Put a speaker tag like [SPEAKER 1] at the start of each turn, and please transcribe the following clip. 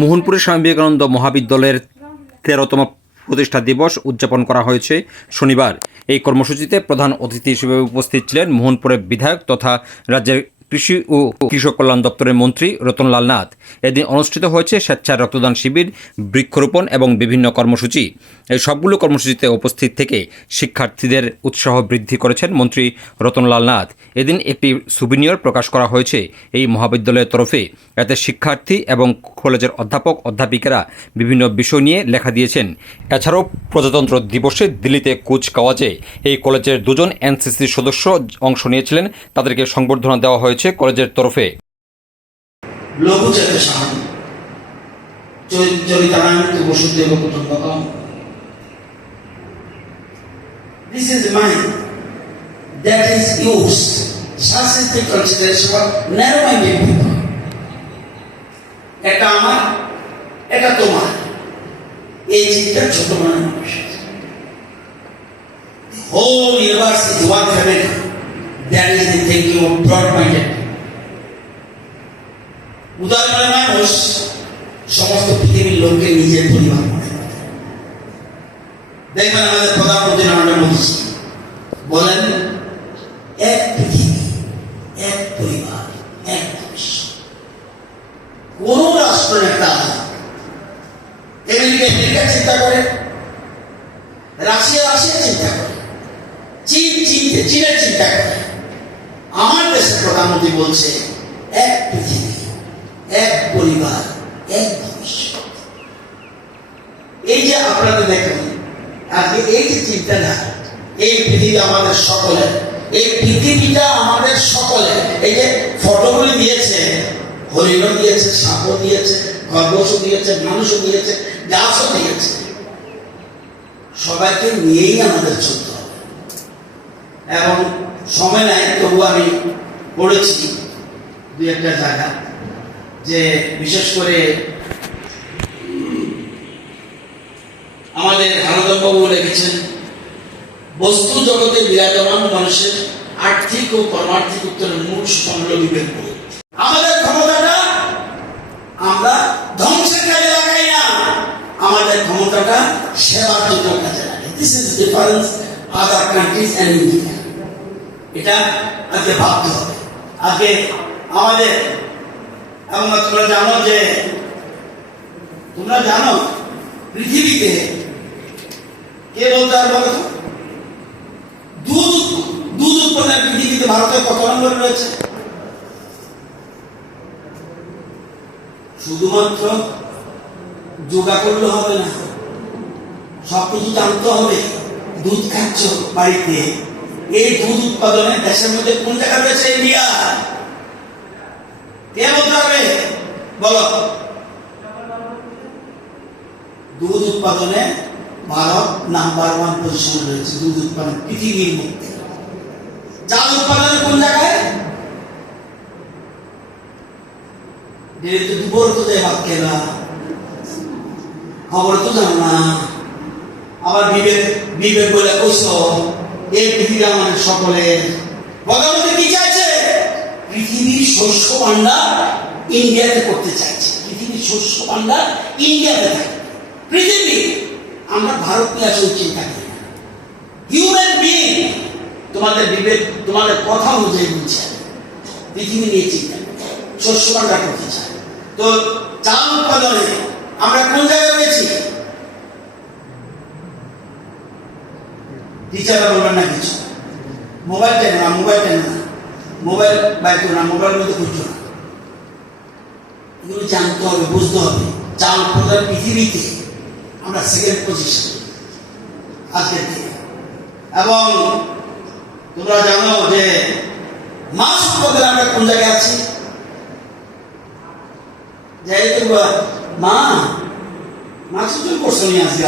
[SPEAKER 1] মোহনপুরের স্বামী বিবেকানন্দ মহাবিদ্যালয়ের তেরোতম প্রতিষ্ঠা দিবস উদযাপন করা হয়েছে শনিবার। এই কর্মসূচিতে প্রধান অতিথি হিসেবে উপস্থিত ছিলেন মোহনপুরের বিধায়ক তথা রাজ্যের কৃষি ও কৃষক কল্যাণ দপ্তরের মন্ত্রী রতনলাল নাথ এদিন অনুষ্ঠিত হয়েছে স্বেচ্ছায় রক্তদান শিবির, বৃক্ষরোপণ এবং বিভিন্ন কর্মসূচি। এই সবগুলো কর্মসূচিতে উপস্থিত থেকে শিক্ষার্থীদের উৎসাহ বৃদ্ধি করেছেন মন্ত্রী রতনলাল নাথ। এদিন একটি সুবিনিয়র প্রকাশ করা হয়েছে এই মহাবিদ্যালয়ের তরফে। এতে শিক্ষার্থী এবং কলেজের অধ্যাপক, অধ্যাপিকারা বিভিন্ন বিষয় নিয়ে লেখা দিয়েছেন। এছাড়াও প্রজাতন্ত্র দিবসে দিল্লিতে কুচকাওয়াজে এই কলেজের দুজন এনসিসির সদস্য অংশ নিয়েছিলেন। তাদেরকে সংবর্ধনা দেওয়া হয়েছে। কলেজের তরফে.
[SPEAKER 2] That is. এটা আমার এটা তোমার। এই চিন্তা ছোট মনে মানুষ whole universe is one family that is the thinking of broad minded উদার মনে মানুষ সমস্ত পৃথিবীর লোককে নিজের পরিবার মনে দেখবেন আমাদের প্রধানমন্ত্রী নরেন্দ্র মোদী বলেন, এক পৃথিবী, এক পরিবার, এক দেশ কোন রাষ্ট্র আমেরিকা চিন্তা করে, রাশিয়া রাশিয়া চিন্তা করে, চীন চীন, চীনের চিন্তা করে। আমার দেশের প্রধানমন্ত্রী বলছে, এক পৃথিবী, এক পরিবার, এক ভবিষ্যৎ। এই যে আপনারা দেখুন আজকে এই যে চিন্তাটা এই পৃথিবী আমাদের সকলের, এই পৃথিবীটা আমাদের সকলের। এই যে ফটোগুলি দিয়েছে, হরিণও দিয়েছে, সাপও দিয়েছে, খরগোশও দিয়েছে, মানুষও দিয়েছে, গাছও দিয়েছে। সবাইকে নিয়েই আমাদের চলতে হবে। এবং সময় নাই, তবু আমি পড়েছি দুই একটা জায়গা, যে বিশেষ করে আমাদের হারদবাবু লিখেছেন, বস্তু জগতে বিরাজমান মানুষের আর্থিক ও কর্মার্থিক উত্তরের মূল স্তম্ভ বিবেক আমাদের ক্ষমতাটা আমরা ধ্বংসের কাজে লাগাই না, আমাদের ক্ষমতাটা সেবার জন্য কাজে লাগাই this is difference other countries and India এটা আজকে ভাবতে হবে। আজকে আমাদের এবং তোমরা জানো যে, তোমরা জানো পৃথিবীতে কে বলতে আর বলো দুধ দুধ উৎপাদনের পৃথিবীতে। ভারতের কত নম্বর রয়েছে? শুধুমাত্র যোগা করলে হবে না, সবকিছু জানতে হবে। দুধ খাচ্ছ বাড়িতে এই দুধ উৎপাদনে দেশের মধ্যে কোন জায়গা রয়েছে? ইন্ডিয়া। কে বলতে হবে বলো। দুধ উৎপাদনে ভারত নাম্বার ওয়ান পজিশন রয়েছে দুধ উৎপাদন পৃথিবীর মধ্যে। চাল উৎপাদনে কোন জায়গায়? দুপুর তো দেয় ভাত খেলা খবর তো জানো না। আবার বিবেক বিবেক বলে কইস এই পৃথিবী আমাদের সকলের। ভগবতী কি চাইছে? পৃথিবীর শস্য ভান্ডার ইন্ডিয়াতে করতে চাইছে। পৃথিবীর শস্য ভান্ডার ইন্ডিয়াতে থাকে। পৃথিবী, আমরা ভারত নিয়ে আসলে চিন্তা করি না। হিউম্যান বিং তোমাদের বিবেক, তোমাদের কথা অনুযায়ী বলছে পৃথিবী নিয়ে চিন্তা শস্য ভান্ডার করতে চাই। তো চাল উৎপাদনে আমরা কোন জায়গায় রয়েছি? টিচাররা বলবেন না কিছু। মোবাইল টেনে না মোবাইল টেনে না মোবাইল বাইর না মোবাইল মধ্যে করছ না এগুলো জানতে হবে, বুঝতে হবে। চাল উৎপাদন পৃথিবীতে আমরা সেকেন্ড পজিশন আজকের থেকে এবং তোমরা জানো যে মাছ উৎপাদনে আমরা কোন জায়গায় আছি? যাই তো মা, মাছ করছ নি আজকে?